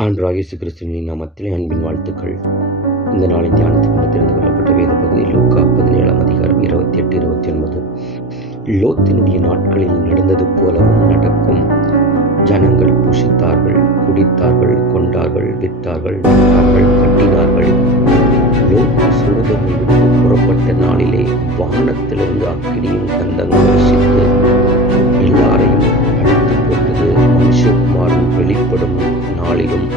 ஆண்டவராகிய இயேசு கிறிஸ்துவின் நாமத்திலே அன்பின் வாழ்த்துக்கள். இந்த நாளின் தியானத்துக்கு தெரிந்து கொள்ளப்பட்ட வேத பகுதி லூக்கா 17 அதிகாரம் 28, 29. லோத்தினுடைய நாட்களில் நடந்தது போலவும் நடக்கும். ஜனங்கள் புசித்தார்கள், குடித்தார்கள், கொண்டார்கள், விற்றார்கள், நட்டார்கள், கட்டினார்கள். லோத்து சோதோமை விட்டு புறப்பட்ட நாளிலே வானத்திலிருந்து அக்கினியும் கந்தங்களும் வருஷித்து எல்லாரையும் அழித்து போட்டது. மனுஷகுமாரன் வெளிப்படும் நாளிலும்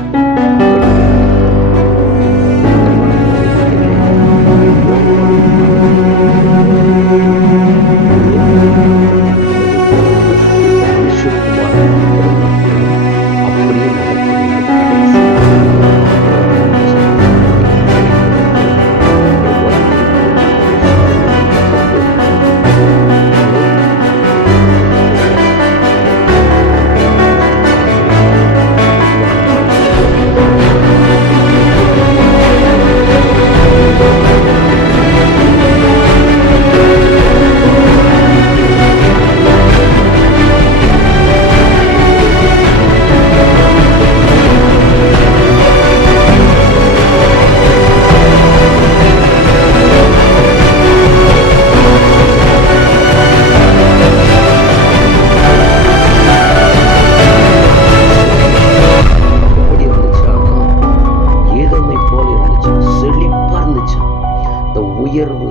உயர்வு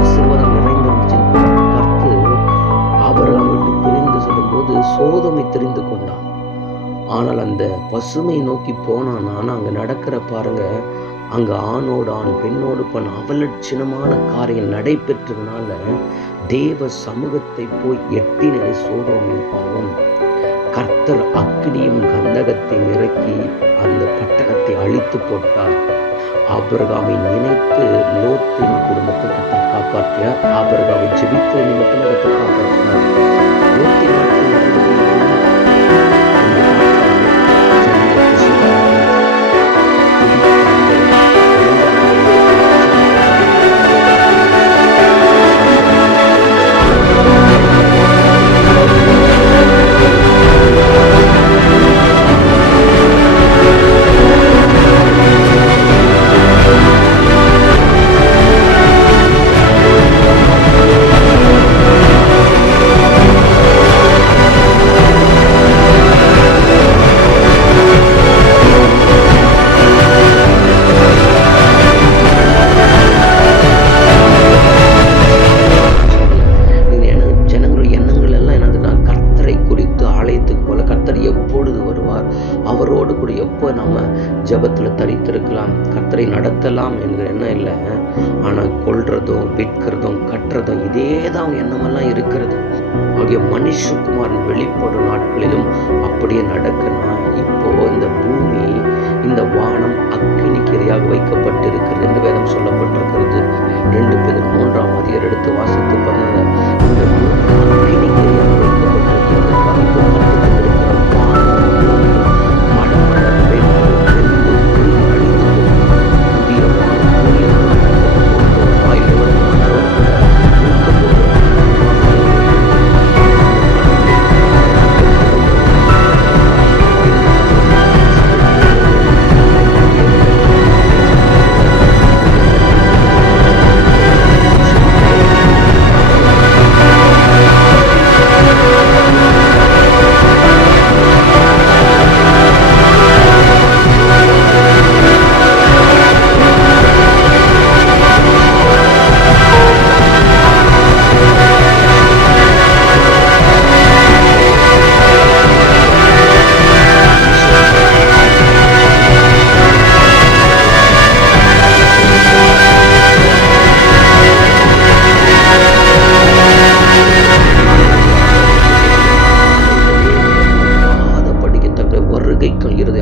ஆசீர்வாதம் நிறைந்திருந்துச்சு. பார்த்து ஆபிரகாம் விட்டு பிரிந்து செல்லும்போது சோதோமை தெரிந்து கொண்டான். ஆனால் அந்த பசுமை நோக்கி போனான். ஆனால் அங்க நடக்கிற பாருங்க, அங்க ஆணோடு ஆண், பெண்ணோடு பெண் அவலட்சணமான காரியம் நடைபெற்றதுனால தேவ சமூகத்தை போய் எட்டினது சோதோமின் பாவம். கர்த்தர் அக்கினியும் கந்தகத்தை இறக்கி அந்த பட்டணத்தை அழித்து போட்டார். ஆபிரகாமை நினைத்து லோத்தின் குடும்பத்தை கர்த்தர் காப்பாற்றினார். ஆபிரகாமை ஜெபித்த நிமித்தம் கர்த்தர் காப்பாற்றினார். லோத்தின் அவரோடு கூட எப்போ நம்ம ஜபத்தில் தரித்திருக்கலாம், கர்த்தரை நடத்தலாம் என்கிற எண்ணம் இல்லை. ஆனால் கொல்றதும் விற்கிறதும் கட்டுறதும் இதே தான் எண்ணமெல்லாம் இருக்கிறது. ஆகிய மனுஷகுமாரன் வெளிப்படும் நாட்களிலும் அப்படியே நடக்கணும். இப்போ இந்த பூமி, இந்த வானம் அக்கினிக்கு இரையாக வைக்கப்பட்டிருக்கிறது என்று வேதம் சொல்லப்பட்டிருக்கிறது. 2 பேர் 3 அதிகாரம் எடுத்து வாசித்து பாருங்க. இந்த பூமி அக்கினிக்கு இரையாக வைக்கப்பட்டிருக்கிறது.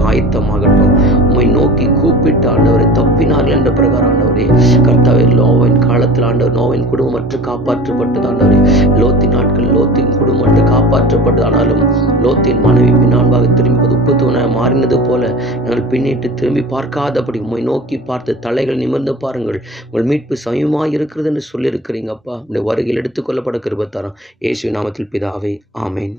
ஆயத்தமாகட்டும். உம்மை நோக்கி கூப்பிட்டு ஆண்டவரை தப்பினார்கள் என்ற பிரகாரம் ஆண்டவரே கர்த்தாவே, நோவின் காலத்தில் ஆண்டவர் நோவின் குடும்பம் மற்ற காப்பாற்றப்பட்டது. ஆண்டவரே லோத்தின் நாட்கள் லோத்தின் குடும்பம் மற்ற காப்பாற்றப்பட்டது. ஆனாலும் லோத்தின் மனைவி பின்னான்பாக திரும்பி 31 மாறினது போல நாங்கள் பின்னிட்டு திரும்பி பார்க்காதபடி உம்மை நோக்கி பார்த்து தலைகள் நிமிர்ந்து பாருங்கள், உங்கள் மீட்பு சமயமாக இருக்கிறது என்று சொல்லியிருக்கிறீங்க. அப்பா, உடைய வருகையில் எடுத்துக்கொள்ளப்பட கிருபை தாரும். இயேசுவின் நாமத்தில் பிதாவே, ஆமேன்.